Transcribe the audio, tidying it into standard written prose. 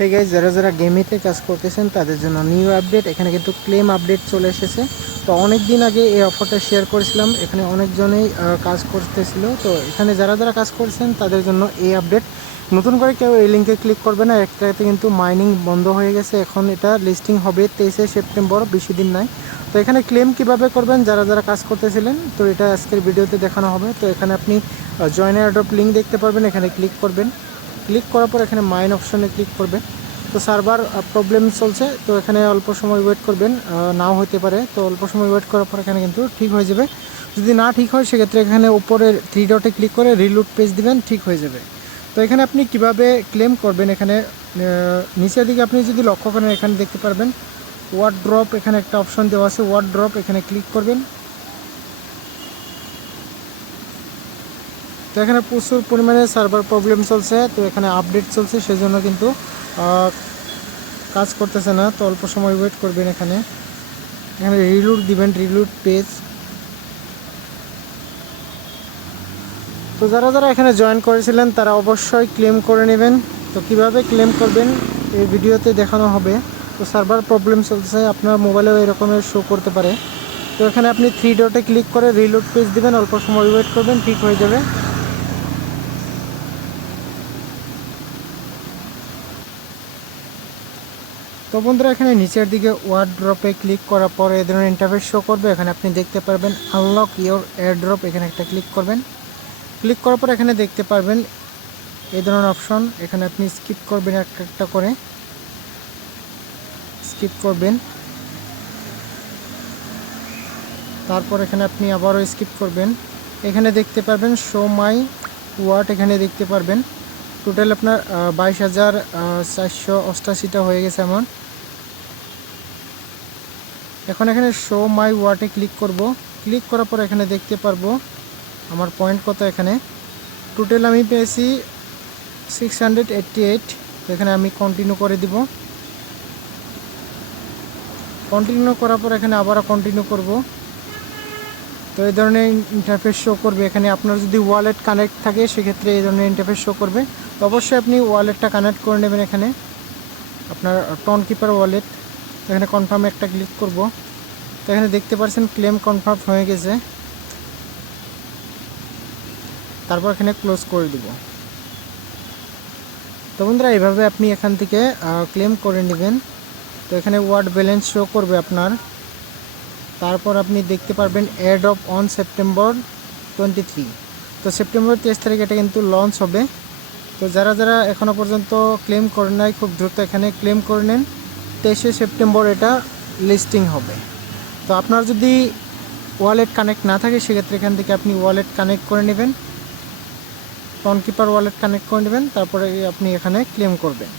hey guys, যারা যারা গেমিতে কাজ করতেছেন তাদের জন্য নিউ আপডেট। এখানে কিন্তু ক্লেম আপডেট চলে এসেছে। তো অনেক দিন আগে এই অফারটা শেয়ার করেছিলাম, এখানে অনেকজনেই কাজ করতেছিল। তো এখানে যারা যারা কাজ করছেন তাদের জন্য এই আপডেট। নতুন করে কেউ এই লিঙ্কে ক্লিক করবে না, একটাতে কিন্তু মাইনিং বন্ধ হয়ে গেছে। এখন এটা লিস্টিং হবে 23শে সেপ্টেম্বর, বেশি দিন নাই। তো এখানে ক্লেম কিভাবে করবেন যারা যারা কাজ করতেছিলেন, তো এটা আজকের ভিডিওতে দেখানো হবে। তো এখানে আপনি জয়েন এয়ারড্রপ লিঙ্ক দেখতে পারবেন, এখানে ক্লিক করবেন। ক্লিক করার পর এখানে মাইন অপশনে ক্লিক করবেন। তো সার্ভার প্রবলেম চলছে, তো এখানে অল্প সময় ওয়েট করবেন, নাও হতে পারে। তো অল্প সময় ওয়েট করার পর এখানে কিন্তু ঠিক হয়ে যাবে। যদি না ঠিক হয় সেক্ষেত্রে এখানে উপরের 3 ডটে ক্লিক করে রিলোড পেজ দিবেন, ঠিক হয়ে যাবে। তো এখানে আপনি কিভাবে ক্লেম করবেন, এখানে নিচের দিকে আপনি যদি লক্ষ্য করেন এখানে দেখতে পারবেন ওয়ার্ড ড্রপ, এখানে একটা অপশন দেওয়া আছে ওয়ার্ড ড্রপ, এখানে ক্লিক করবেন। তো এখানে প্রচুর পরিমাণে সার্ভার প্রবলেম চলছে, তো এখানে আপডেট চলছে, সেজন্য কিন্তু কাজ করতেছে না। তো অল্প সময় ওয়েট করবেন, এখানে রিলোড দিবেন, রিলোড পেজ। তো যারা যারা এখানে জয়েন করেছিলেন তারা অবশ্যই ক্লেম করে নেবেন। তো কিভাবে ক্লেম করবেন এই ভিডিওতে দেখানো হবে। তো সার্ভার প্রবলেম চলছে, আপনার মোবাইলেও এরকমের শো করতে পারে। তো এখানে আপনি 3 ডটে ক্লিক করে রিলোড পেজ দিবেন, অল্প সময় ওয়েট করবেন, ঠিক হয়ে যাবে। তো বন্ধুরা, এখানে নিচের দিকে ওয়ার্ড ড্রপে ক্লিক করার পরে এই ধরনের ইন্টারফেস শো করবে। এখানে আপনি দেখতে পারবেন আনলক ইওর এয়ারড্রপ, এখানে একটা ক্লিক করবেন। ক্লিক করার পর এখানে দেখতে পারবেন এই ধরনের অপশন, এখানে আপনি স্কিপ করবেন, একটা একটা করে স্কিপ করবেন। তারপর এখানে আপনি আবারও স্কিপ করবেন। এখানে দেখতে পারবেন শো মাই ওয়াট, এখানে দেখতে পারবেন টোটাল আপনার 22,488টা হয়ে গেছে অ্যামাউন্ট। এখন এখানে শো মাই ওয়াটে ক্লিক করব। ক্লিক করার পর এখানে দেখতে পারবো আমার পয়েন্ট কত। এখানে টোটাল আমি পেয়েছি 688। তো এখানে আমি কন্টিনিউ করে দিব। কন্টিনিউ করার পর এখানে আবারও কন্টিনিউ করব। তো এই ধরনের ইন্টারফেস শো করবে। এখানে আপনার যদি ওয়ালেট কানেক্ট থাকে সেক্ষেত্রে এই ধরনের ইন্টারফেস শো করবে। তো অবশ্যই আপনি ওয়ালেটটা কানেক্ট করে নেবেন, এখানে আপনার টন কিপার ওয়ালেট। এখানে কনফার্মে একটা ক্লিক করব। তো এখানে দেখতে পাচ্ছেন ক্লেম কনফার্ম হয়ে গেছে। তারপর এখানে ক্লোজ করে দিব। তো বন্ধুরা, এইভাবে আপনি এখান থেকে ক্লেম করে নেবেন। তো এখানে ওয়ার্ড ব্যালেন্স শো করবে আপনার। তারপর আপনি দেখতে পারবেন এয়ারড্রপ অন সেপ্টেম্বর 23। তো সেপ্টেম্বর 23 তারিখ এটা কিন্তু লঞ্চ হবে। তো যারা যারা এখনও পর্যন্ত ক্লেম করেন নাই, খুব দ্রুত এখানে ক্লেম করে নেন। 23শে সেপ্টেম্বর এটা লিস্টিং হবে। তো আপনার যদি ওয়ালেট কানেক্ট না থাকে সেক্ষেত্রে এখান থেকে আপনি ওয়ালেট কানেক্ট করে নেবেন, টন কিপার ওয়ালেট কানেক্ট করে নেবেন, তারপরে আপনি এখানে ক্লেম করবেন।